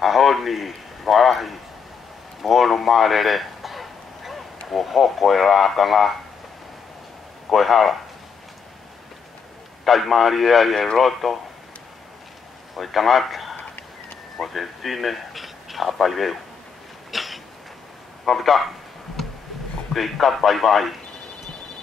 ahoni warahi mono marere o hoko e la kanga ko hala tai maria e roto o tangata o te tine hapai veu kapita o ke kapai vai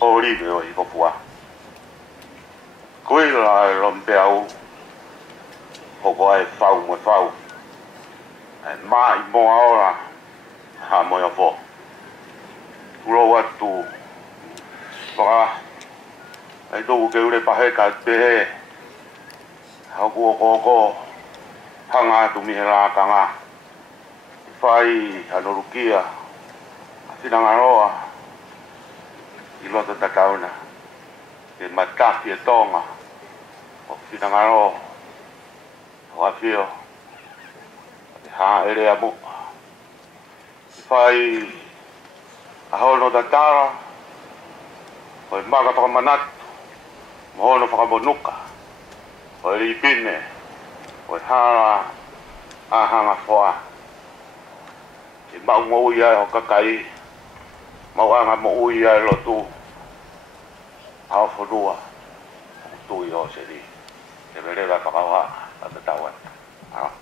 o rive o i popua koe la rompe au hoko ai fau mo fau mai mo aora ha mo ya fo ro atu pa ai do ke ure pa he ka te ha ko hanga tu mi la ka nga fai anorukia sinanga roa i lo ta kauna e mataki e tonga o sinanga roa o afio ha ere abu fai a hono da tara o maga pa manat mono pa bonuka o i pine o ha a hanga foa i ma mo ia o kakai ma anga mo ia lo tu a fodua tu yo seri e vereva pa wa a tawa ah.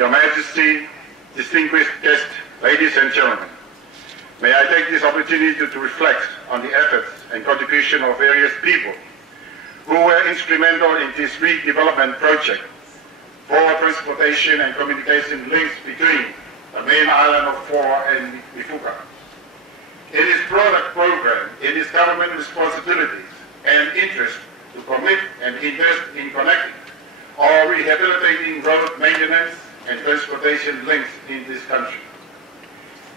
Your Majesty, distinguished guests, ladies and gentlemen, May I take this opportunity to reflect on the efforts and contribution of various people who were instrumental in this redevelopment project for transportation and communication links between the main island of Foa and Mifuka. It is product program, it is government responsibilities and interest to commit and invest in connecting or rehabilitating road maintenance and transportation links in this country.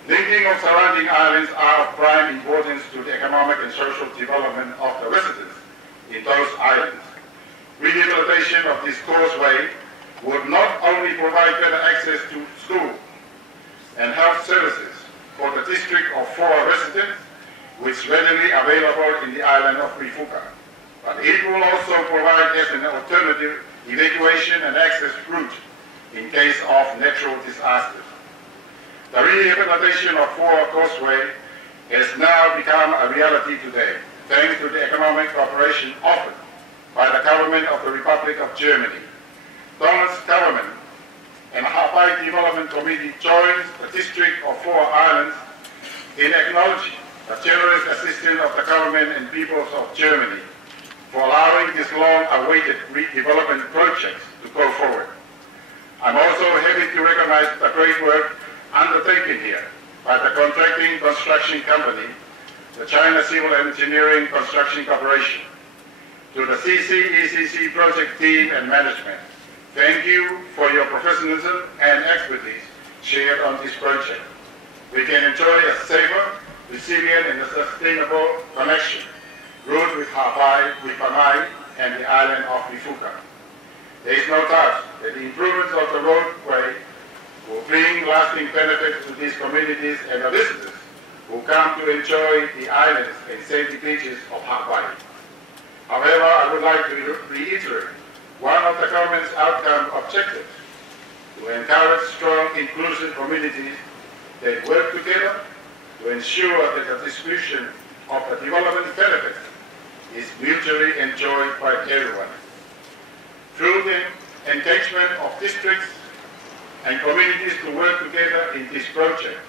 Linking of surrounding islands are of prime importance to the economic and social development of the residents in those islands. Rehabilitation of this causeway would not only provide better access to school and health services for the district of Foa residents, which is readily available in the island of Mifuka, but it will also provide as an alternative evacuation and access route in case of natural disasters. The rehabilitation of Foa Causeway has now become a reality today, thanks to the economic cooperation offered by the government of the Republic of Germany. Donald's government and Hawaii Development Committee joins the District of Foa Islands in acknowledging the generous assistance of the government and peoples of Germany for allowing this long-awaited redevelopment projects to go forward. I'm also happy to recognize the great work undertaken here by the contracting construction company, the China Civil Engineering Construction Corporation. To the CCECC project team and management, thank you for your professionalism and expertise shared on this project. We can enjoy a safer, resilient and sustainable connection route with Hawaii, with Panay and the island of Mifuka. There is no doubt that the improvements of the roadway will bring lasting benefits to these communities and the visitors who come to enjoy the islands and sandy beaches of Hawaii. However, I would like to reiterate one of the government's outcome objectives, to encourage strong, inclusive communities that work together to ensure that the distribution of the development benefits is mutually enjoyed by everyone. Through the engagement of districts and communities to work together in this project,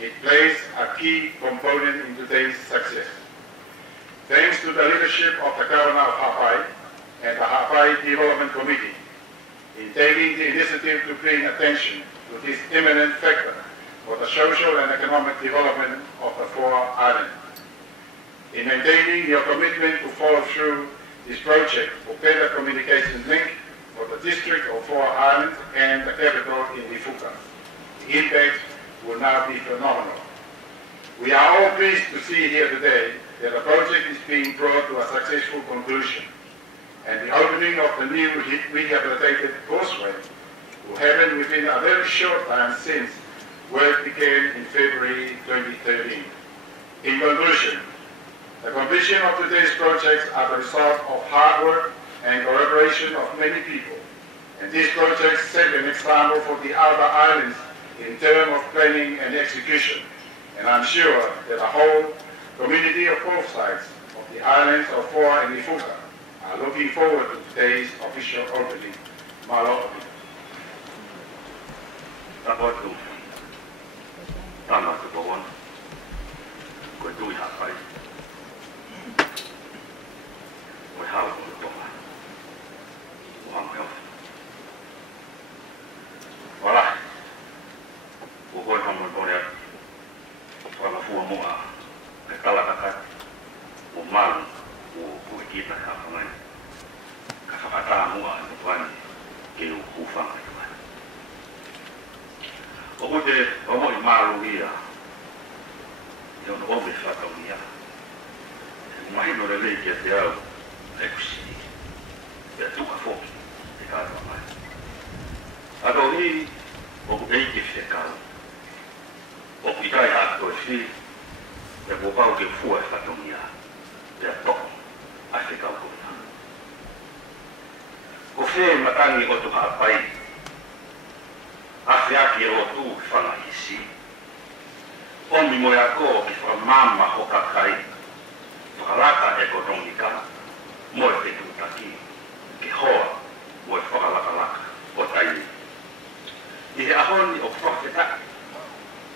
it plays a key component in today's success. Thanks to the leadership of the Governor of Hawaii and the Hawaii Development Committee in taking the initiative to bring attention to this eminent factor for the social and economic development of the Foa Island. In maintaining your commitment to follow through this project for better communication link for the district of Foa Island and the capital in Mifuka, the impact will now be phenomenal. We are all pleased to see here today that the project is being brought to a successful conclusion, and the opening of the new rehabilitated causeway will happen within a very short time since work began in February 2013. In conclusion, the completion of today's projects are the result of hard work and collaboration of many people, and these projects set an example for the other islands in terms of planning and execution, and I'm sure that the whole community of both sides of the islands of Foa and Mifuka are looking forward to today's official opening. Malo.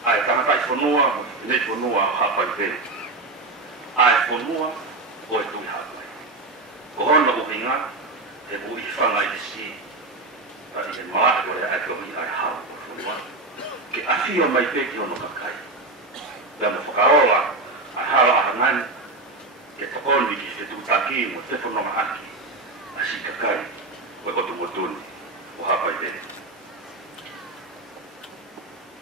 ai tangata I whanua, nei whanua hapa I pere. Ai whanua o e tui hapa. Ko hona uhinga, e bui whanga I si, a I e maa e ai komi ai hau o whanua. Ke awhia mai peki ono kakai. Pea mo whakaroa, a hala a hangani, ke tokoni ki se tūtaki mo te whanoma aki, a si kakai, o e kotu motuni, o hapa I pere.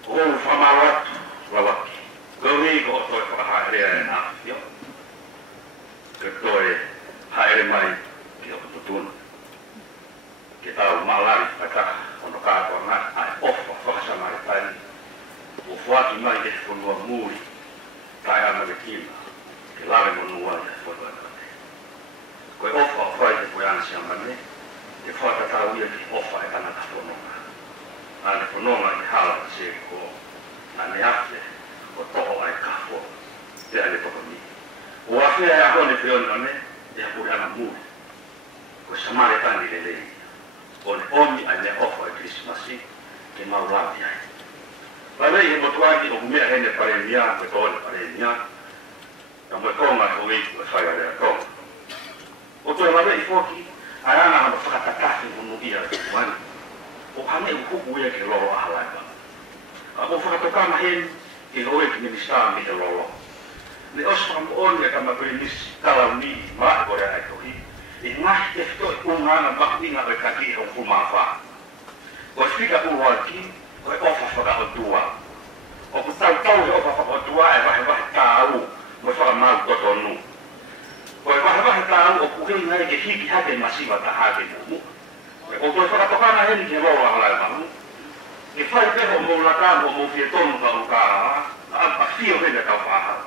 O whamawatu, rawaki. Gauri ko o toi whakahaerea e nā whio. Ke toi haere mai ki o tutuna. Ke tau maalari whakaka ono kātua ngā ai ofa whakasamare taini. O whaki mai ke whanua mūri tai ana me kina. Ke lawe monua i a whanua kate. Koe ofa o whai te koe ansi amane. Ke whakatau ia ki ofa e tanaka whanonga. Ane whanonga I hala se ko na me ate o toho ai kafo te ane toko ni. O awhia e aho ne whiona ne, e apure ana mūri. Ko samare tani le lei. O ne omi ai ne ofa e Krismasi, ke maurawi ai. Palei he motuaki o kumea hene paremia, me tohone paremia, na moe konga o eiku e whai area konga. O toi marei foki, ai ana hama whakatakahi unu ia e kumani. O hane uhuku ia ke loro ahalaipa. A mo whakatokana hen, ke hoe ki ministaa mi he loro. Le ospa mo oni e kama premis kalau ni maa kore ai tohi. I ngahi te fito e ungana makuinga o e kaki e uku mawha. Ko e whika uwaki, ko e ofa whakaotua. O ku tau e ofa whakaotua e wahe tāu, mo e whakamau kotonu. Ko e wahe tāu o kuhei ngai ke hiki hake masiwa ta hake mumu. O toi whakatokana hen ke loro ahalai mamu. Ke whai peho mō lakano mō fie tonu ka ukaha, a fio hene tau whahau.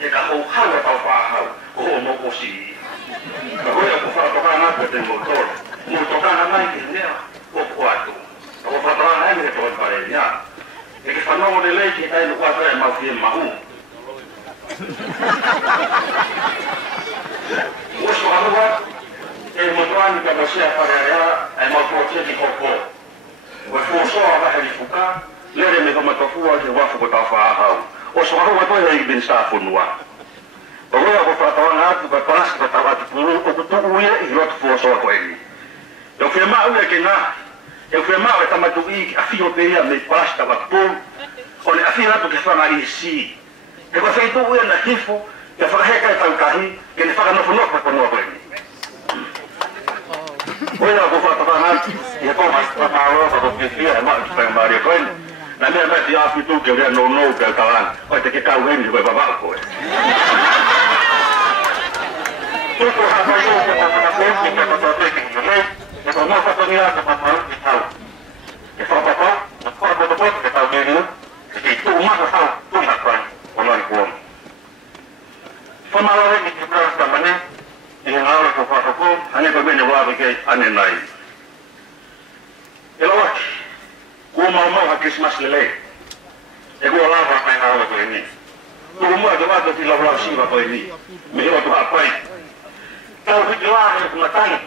E ka hou haua tau whahau, ko ho mō kosi. Ka hoi a ko whakatokana atu te mō tole. Mō tokana mai ke nea, o ko atu. Ka ko whakatokana hene ke toi pare nia. E ke whanongo le lei ke tainu kuatra e mau fie mahu. Oso hanua, e motoani ka masea pare ea, e mau tōtia ki hoko. O e fōsoa wahe li fuka, lere me kama tofua ke wafu ko tau whaahau. O so haru watoi hei bin sa whunua. O roa ko whakatawanga atu ka palasi ka tau atu puru, o kutuku ia I rotu fōsoa ko eni. E o whemau ia ke ngā, e o whemau e tamatu I ki awhio pe ia me palasi tau atu puru, o ne awhio atu ke whanga I si. E kwa whaitu ia na hifo, ke whakaheka e tau kahi, ke ne whakanofo pa konua ko eni. Oia ko whakatawanga atu, e ko whakatawanga atu ke whia e maa ki whakamaria ko eni. Na mea mea ti api tu ke rea no ke kalan. Oi te ke kau heni koe babao koe. Tuko hapa yo ke papana pēti ke papapēti ki rei. E ko mō whakoni a ke papau ki tau. E whapapau, na whakapotopoto ke tau mērinu. E ki tu umaka tau, tui hakai, o nari kuomi. Whamarare ki te prasta mane, I ngā ora ko whakako, hane ko mene wawe ke ane nai. E loaki. Kua mau ha Christmas lele. E kua lava kai hawa ko ni. Kua mua te wata ti lau siwa ko ni. Me hewa tu hapai. Tau hiki wāre ku matai.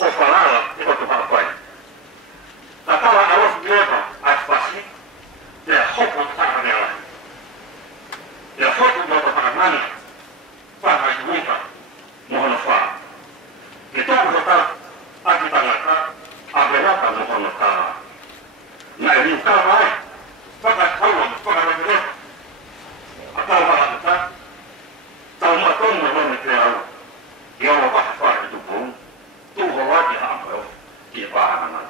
O whalala e o tu hapai. Na tawa arofu kiota aspasi. Te a hopo tu whakamela. Te a hopo tu whakamani. Whaka I wika. Mohona wha. Ke tōku hota. Aki tangata. Aberata mohona wha. Na e riu kawa ai, whakataua, whakarangira. A tau whakata, tau matonga wane te au. I awa whakawhare ki tupou, tūho waki haamao, ki e wāhanga.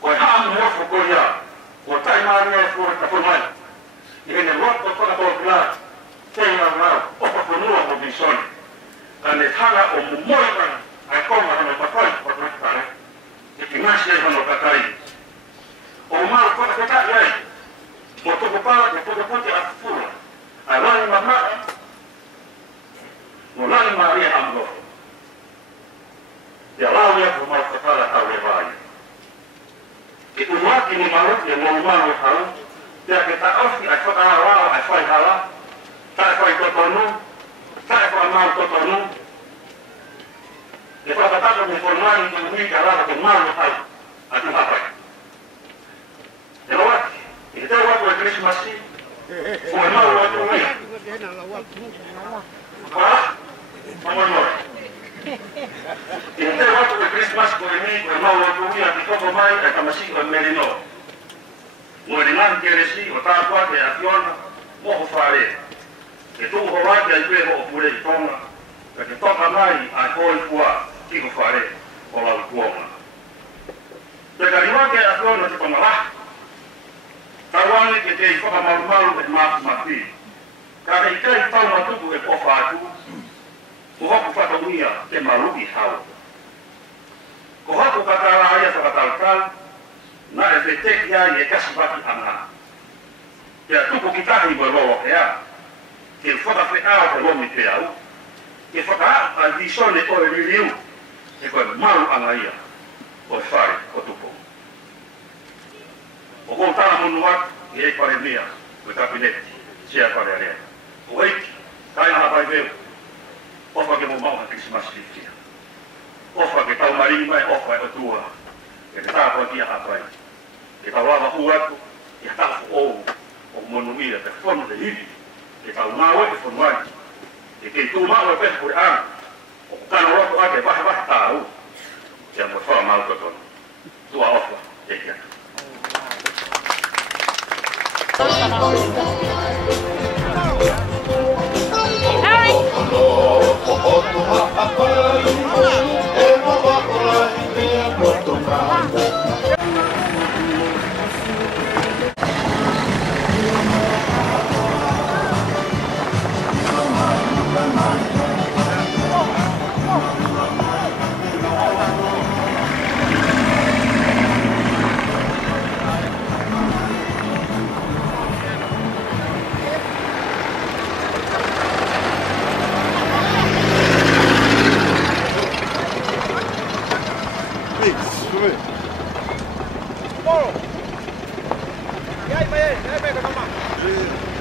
Ko e haamu mofo ko ia, ko tai maari e fōre ka whanai. I hene roto whakatoa pila, te ia rau, opa whanua mo bisoni. Ka ne tanga o mumoiranga, ai konga hana papai, whakatare. E ki ngasi e hana kakai. O mau whakatai ai, mo toko pala ke pote a fura, a lani mamaa, mo lani maria amlofo. Te alau ia ko mau whakala tau e vai. Ke uwaki ni maru, e mo umaro hau, te a ke ta ofi ai whakaharao ai whai hala, tae whai totonu, tae whai mau totonu, ke whakataka me whanani ki hui ka rata ke mau hau, a tu hapai. E loaki, E te watu e Christmas si. O e mau watu ia. Mamano. E te watu e Christmas ko e o e mau watu ia ki toko mai e tamasi o merino. O e ngan keresi o tāpua ke a Fiona moho whare. E tuku ho waki ai pēho o pure i tonga. Ka ke toka mai a koi kua ki ho whare o lau kuonga. Te kariwake a Fiona te tonga lah. Tawangi ke te i whakamaru e mapi. Ka hei kai tau matuku e pofa atu. Ko haku whakauia te maruki hau. Ko haku katara aia whakatautau. Na e te teki ai e kasi waki anga. Kia tuku ki tahi mo lolo ke a. Ke whakawhi ao te lomi te au. Ke whakaau a disone o e ririu. E koe maru anga ia. O e whare o tupu. O kou tāna monu atu, i e pare mea, koe kapineti, sea pare area. O eiki, kai aha pai veu, ofa ke mo maunga Christmas fiftia. Ofa ke tau maringi mai, ofa e o tua, ke te tāpua ki aha pai. Ke tau lava hu atu, i a tāfu ou, o monu ia, te whonu te hiri, ke tau ngāwe e whonu ai. Ke kei tū mau e pehe kore ana, o kukana roko ake wahe wahe tāu, ke a mo whara mau katono. Tua ofa, e kia. E aí, vai, pega, calma.